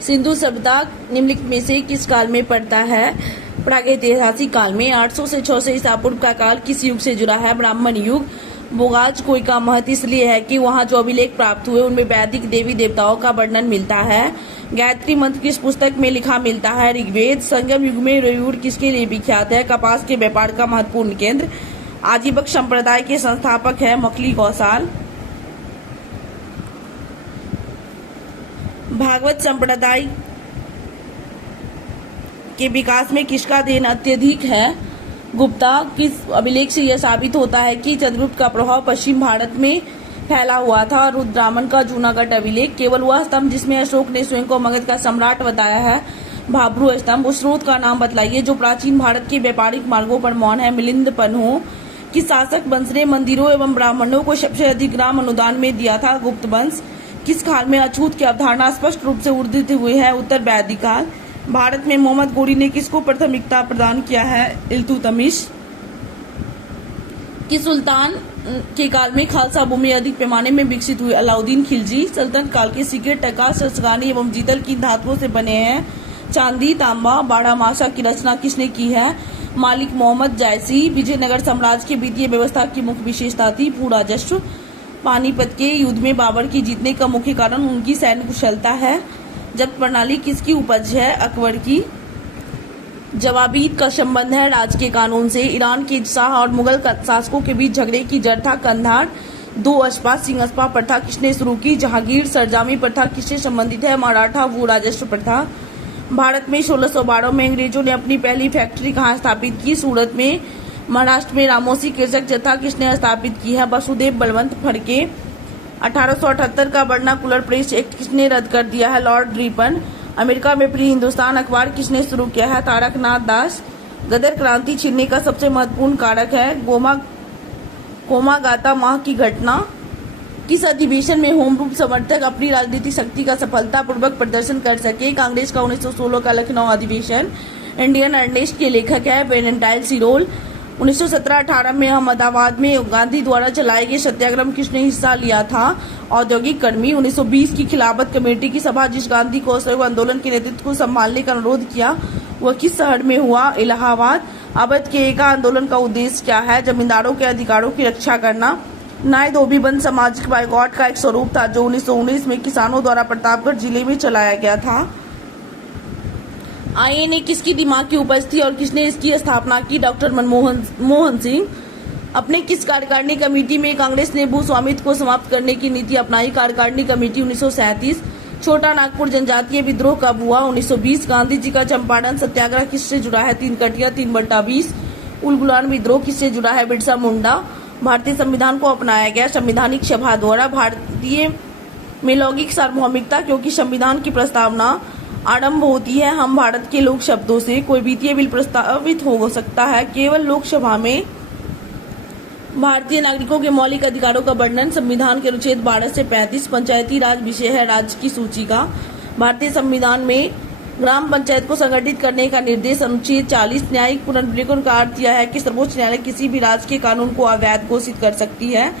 सिंधु सभ्यता निम्नलिखित में से किस काल में पड़ता है? प्रागैतिहासिक काल में। 800 से 600 ईसा पूर्व का काल किस युग से जुड़ा है? ब्राह्मण युग। बोगाज कोई का महत्व इसलिए है कि वहां जो अभिलेख प्राप्त हुए उनमें वैदिक देवी देवताओं का वर्णन मिलता है। गायत्री मंत्र किस पुस्तक में लिखा मिलता है? ऋग्वेद। संगम युग में रेयूर किसके लिए विख्यात है? कपास के व्यापार का महत्वपूर्ण केंद्र। आजीवक संप्रदाय के संस्थापक है मखली कौसाल। भागवत संप्रदाय के विकास में किसका देन अत्यधिक है? गुप्ता। किस अभिलेख से यह साबित होता है कि चंद्रगुप्त का प्रभाव पश्चिम भारत में फैला हुआ था? रुद्रामन का जूनागढ़ अभिलेख। केवल वह स्तंभ जिसमें अशोक ने स्वयं को मगध का सम्राट बताया है भाब्रू स्तंभ। उस स्रोत का नाम बतलाइए जो प्राचीन भारत के व्यापारिक मार्गों पर मौन है। मिलिंद पन्हो। किस शासक वंश ने मंदिरों एवं ब्राह्मणों को सबसे अधिक ग्राम अनुदान में दिया था? गुप्त वंश। किस काल में अछूत की अवधारणा स्पष्ट रूप से उदित हुई है? उत्तर वैदिक काल। भारत में मोहम्मद गोरी ने किसको प्राथमिकता प्रदान किया है? इल्तुतमिश। किस सुल्तान के काल में खालसा भूमि अधिक पैमाने में विकसित हुई? अलाउद्दीन खिलजी। सल्तनत काल के सिक्के टका शस्त्रगानी एवं जीतल की धातुओं से बने हैं। चांदी तांबा। बारहमासा की रचना किसने की है? मालिक मोहम्मद जायसी। विजयनगर साम्राज्य की वित्तीय व्यवस्था की मुख्य विशेषता थी भू राजस्व। पानीपत के युद्ध में बाबर की जीतने का मुख्य कारण उनकी सैन्य कुशलता है। जब्त प्रणाली किसकी उपज है? अकबर की। जवाबीद का संबंध है राज्य के कानून से। ईरान के शाह और मुगल शासकों के बीच झगड़े की जड़ था कंधार। दो अशपा सिंहस्पा प्रथा किसने शुरू की? जहांगीर। सरजामी प्रथा किससे संबंधित है? मराठा भू राजस्व प्रथा। भारत में 1612 में अंग्रेजों ने अपनी पहली फैक्ट्री कहाँ स्थापित की? सूरत में। महाराष्ट्र में रामोसी कृषक जत्था किसने स्थापित की है? वसुदेव बलवंत फड़के। 1878 का वर्नाकुलर प्रेस एक्ट किसने रद्द कर दिया है? Lord Ripon. अमेरिका में प्री हिंदुस्तान अखबार किसने शुरू किया है? तारकनाथ दास। गदर क्रांति छिड़ने का सबसे महत्वपूर्ण कारक है कोमागाता माह की घटना। किस अधिवेशन में होम रूल समर्थक अपनी राजनीतिक शक्ति का सफलतापूर्वक प्रदर्शन कर सके? कांग्रेस का 1916 का लखनऊ अधिवेशन। इंडियन अर्नेस्ट के लेखक है वेलेंटाइन सिरोल। 1917-18 में अहमदाबाद में गांधी द्वारा चलाए गए सत्याग्रह में किसने हिस्सा लिया था? औद्योगिक कर्मी। 1920 की खिलाफत कमेटी की सभा जिस गांधी को असहयोग आंदोलन के नेतृत्व को संभालने का अनुरोध किया वह किस शहर में हुआ? इलाहाबाद। अवध के एका आंदोलन का उद्देश्य क्या है? जमींदारों के अधिकारों की रक्षा करना। नाय धोबी बंद सामाजिक बाइकॉट का एक स्वरूप था जो 1919 में किसानों द्वारा प्रतापगढ़ जिले में चलाया गया था। आईएनए किसकी दिमाग की उपज थी और किसने इसकी स्थापना की? डॉक्टर मनमोहन सिंह। अपने किस कार्यकारिणी कमेटी में कांग्रेस ने भू स्वामित्व को समाप्त करने की नीति अपनाई? कार्यकारिणी कमेटी 1937। छोटा नागपुर जनजातीय विद्रोह कब हुआ? 1920। गांधी जी का चंपारण सत्याग्रह किससे जुड़ा है? 3 कटिया 3/20। उलगुलान विद्रोह किससे जुड़ा है? बिरसा मुंडा। भारतीय संविधान को अपनाया गया संविधानिक सभा द्वारा। भारतीय में लौकिक सार्वभौमिकता क्योंकि संविधान की प्रस्तावना आरंभ होती है हम भारत के लोक शब्दों से। कोई वित्तीय बिल प्रस्तावित हो सकता है केवल लोकसभा में। भारतीय नागरिकों के मौलिक अधिकारों का वर्णन संविधान के अनुच्छेद 12 से 35। पंचायती राज विषय है राज्य की सूची का। भारतीय संविधान में ग्राम पंचायत को संगठित करने का निर्देश अनुच्छेद 40। न्यायिक पुनर्विवेचन का अर्थ यह है कि सर्वोच्च न्यायालय किसी भी राज्य के कानून को अवैध घोषित कर सकती है।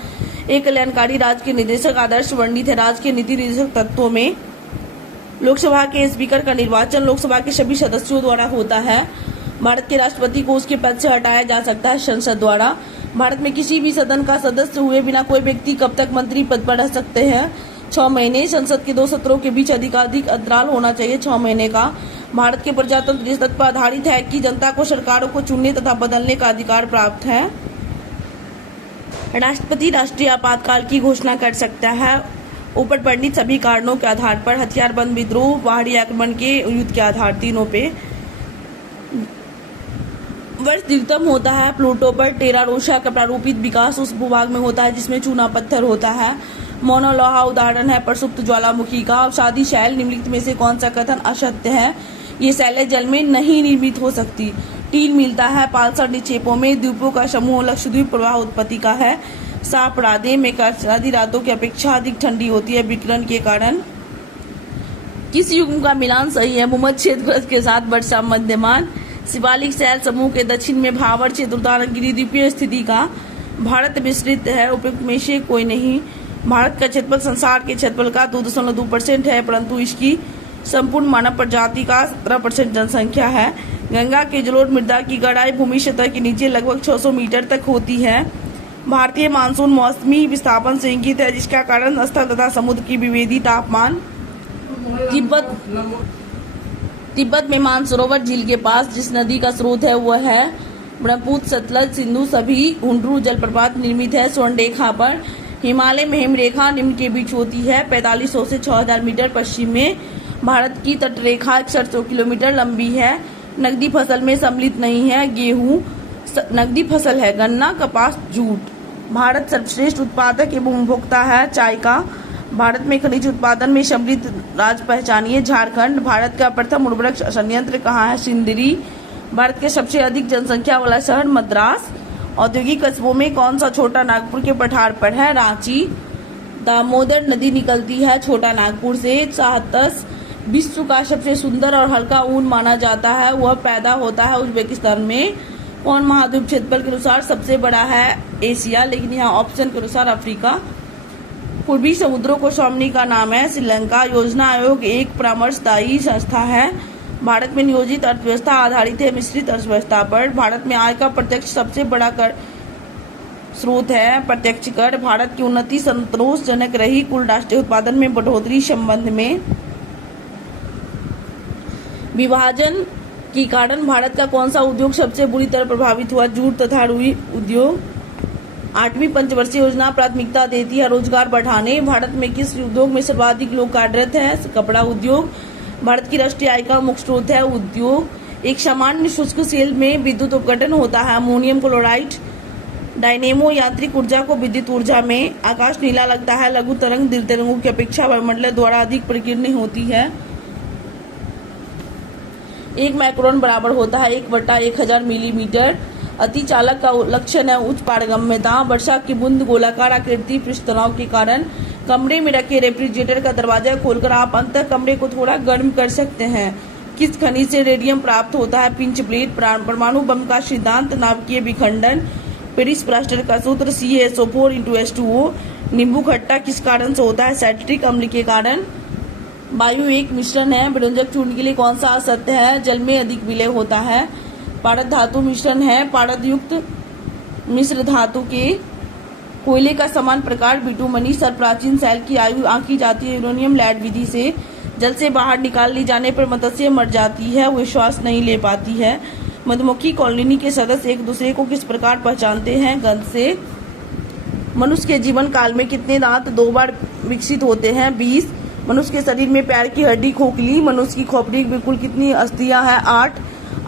एक कल्याणकारी राज्य के निदेशक आदर्श वर्णित है। राज्य के नीति निर्देशक तत्वों में लोकसभा के स्पीकर का निर्वाचन लोकसभा के सभी सदस्यों द्वारा होता है। भारत के राष्ट्रपति को उसके पद से हटाया जा सकता है संसद द्वारा। भारत में किसी भी सदन का सदस्य हुए बिना कोई व्यक्ति कब तक मंत्री पद पर रह सकते हैं? 6 महीने। संसद के 2 सत्रों के बीच अधिकाधिक अंतराल होना चाहिए 6 महीने का। भारत के प्रजातंत्र इस तथ्य पर आधारित है कि जनता को सरकारों को चुनने तथा बदलने का अधिकार प्राप्त है। राष्ट्रपति राष्ट्रीय आपातकाल की घोषणा कर सकता है ऊपर वर्णित सभी कारणों के आधार पर। हथियारबंद विद्रोह, बाहरी आक्रमण के युद्ध के आधार तीनों पे। वर्ष द्वितम होता है प्लूटो पर। टेरा रोसा का प्रारूपित विकास उस भूभाग में होता है जिसमें चूना पत्थर होता है। मोनोलोहा उदाहरण है प्रसुप्त ज्वालामुखी का। अवसादी शैल निम्नलिखित में से कौन सा कथन असत्य है? ये शैलें जल में नहीं निर्मित हो सकती। टील मिलता है पालसा निक्षेपों में। द्वीपों का समूह लक्षद्वीप प्रवाह उत्पत्ति का है। साप राधे में आधी रातों की अपेक्षा अधिक ठंडी होती है विकिरण के कारण। किस युग का मिलान सही है? भूमध्य क्षेत्र के साथ वर्षा मध्यमान। शिवालिक शैल समूह के दक्षिण में भावर क्षेत्र उदाहरण द्वीपीय स्थिति का। भारत विस्तृत है उपयुक्त में से कोई नहीं। भारत का क्षेत्रफल संसार के क्षेत्रफल का 2.2% है परंतु इसकी संपूर्ण मानव प्रजाति का 17% जनसंख्या है। गंगा के जलोढ़ मृदा की गहराई भूमि सतह के नीचे लगभग 600 मीटर तक होती है। भारतीय मानसून मौसमी विस्थापन से इंगित है, जिसका कारण स्थल तथा समुद्र की विभेदी तापमान। तिब्बत में मानसरोवर झील के पास जिस नदी का स्रोत है वह है ब्रह्मपुत्र, सतलज, सिंधु। सभी हुंड्रू जलप्रपात निर्मित है स्वर्णरेखा पर। हिमालय में हिमरेखा निम्न के बीच होती है। 4500 से 6000 मीटर पश्चिम में भारत की तटरेखा 6100 किलोमीटर लंबी है। नकदी फसल में सम्मिलित नहीं है। गेहूं नकदी फसल है। गन्ना, कपास, जूट। भारत सर्वश्रेष्ठ उत्पादक एवं उपभोक्ता है चाय का। भारत में खनिज उत्पादन में सम्मिलित राज्य पहचानिए झारखंड। भारत का प्रथम उर्वरक संयंत्र कहाँ है? सिंदरी। भारत के सबसे अधिक जनसंख्या वाला शहर मद्रास। औद्योगिक कस्बों में कौन सा छोटा नागपुर के पठार पर है? रांची। दामोदर नदी निकलती है छोटा नागपुर से। साहतस विश्व का सबसे सुंदर और हल्का ऊन माना जाता है। वह पैदा होता है उज्बेकिस्तान में। कौन महाद्वीप क्षेत्रफल के अनुसार सबसे बड़ा है? एशिया, लेकिन यहाँ ऑप्शन के अनुसार अफ्रीका। पूर्वी समुद्रों को स्वामिनी का नाम है श्रीलंका। योजना आयोग एक परामर्शदायी संस्था है। भारत में नियोजित अर्थव्यवस्था आधारित है मिश्रित अर्थव्यवस्था पर। भारत में आय का प्रत्यक्ष सबसे बड़ा कर स्रोत है प्रत्यक्ष कर। भारत की उन्नति संतोषजनक रही कुल राष्ट्रीय उत्पादन में बढ़ोतरी संबंध में। विभाजन के कारण भारत का कौन सा उद्योग सबसे बुरी तरह प्रभावित हुआ? जूट तथा रुई उद्योग। 8वीं पंचवर्षीय योजना प्राथमिकता देती है रोजगार बढ़ाने। भारत में किस उद्योग में सर्वाधिक लोग कार्यरत है? कपड़ा उद्योग। भारत की राष्ट्रीय आय का मुख्य स्रोत है उद्योग। एक सामान्य शुष्क सेल में विद्युत अपघटन होता है अमोनियम क्लोराइड। डायनेमो यांत्रिक ऊर्जा को विद्युत ऊर्जा में। आकाश नीला लगता है लघु तरंग दीर्घ तरंगों की अपेक्षा वायुमंडल द्वारा अधिक प्रकीर्णन होती है। 1 माइक्रोन बराबर होता है 1/1000 मिलीमीटर। अतिचालक का लक्षण है उच्च पारगम्यता। वर्षा की बूंद गोलाकार आकृति पृष्ठ तनाव के कारण। कमरे में रखे रेफ्रिजरेटर का दरवाजा खोलकर आप अंतः कमरे को थोड़ा गर्म कर सकते हैं। किस खनिज से रेडियम प्राप्त होता है? Pinch plate. परमाणु बम का सिद्धांत नाभिकीय विखंडन। पेरिस प्लास्टर का सूत्र CaSO4:H2O। नींबू खट्टा किस कारण से होता है? साइट्रिक अम्ल के कारण। वायु एक मिश्रण है। विरंजक चूर्ण के लिए कौन सा असत्य है? जल में अधिक विलय होता है। पारद धातु मिश्रण है। पारद युक्त मिश्र धातु के कोयले का समान प्रकार बिटुमनी। सर्वप्राचीन शैल की आयु आंकी जाती है यूरेनियम लैड विधि से। जल से बाहर निकाल ली जाने पर मत्स्य मर जाती है, वह श्वास नहीं ले पाती है। मधुमक्खी कॉलोनी के सदस्य एक दूसरे को किस प्रकार पहचानते हैं? गंध से। मनुष्य के जीवन काल में कितने दांत 2 बार विकसित होते हैं? 20। मनुष्य के शरीर में पैर की हड्डी खोखली। मनुष्य की खोपड़ी बिल्कुल कितनी अस्थियां हैं? 8।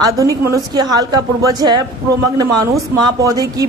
आधुनिक मनुष्य के हाल का पूर्वज है क्रोमग्न मानुस। माँ पौधे की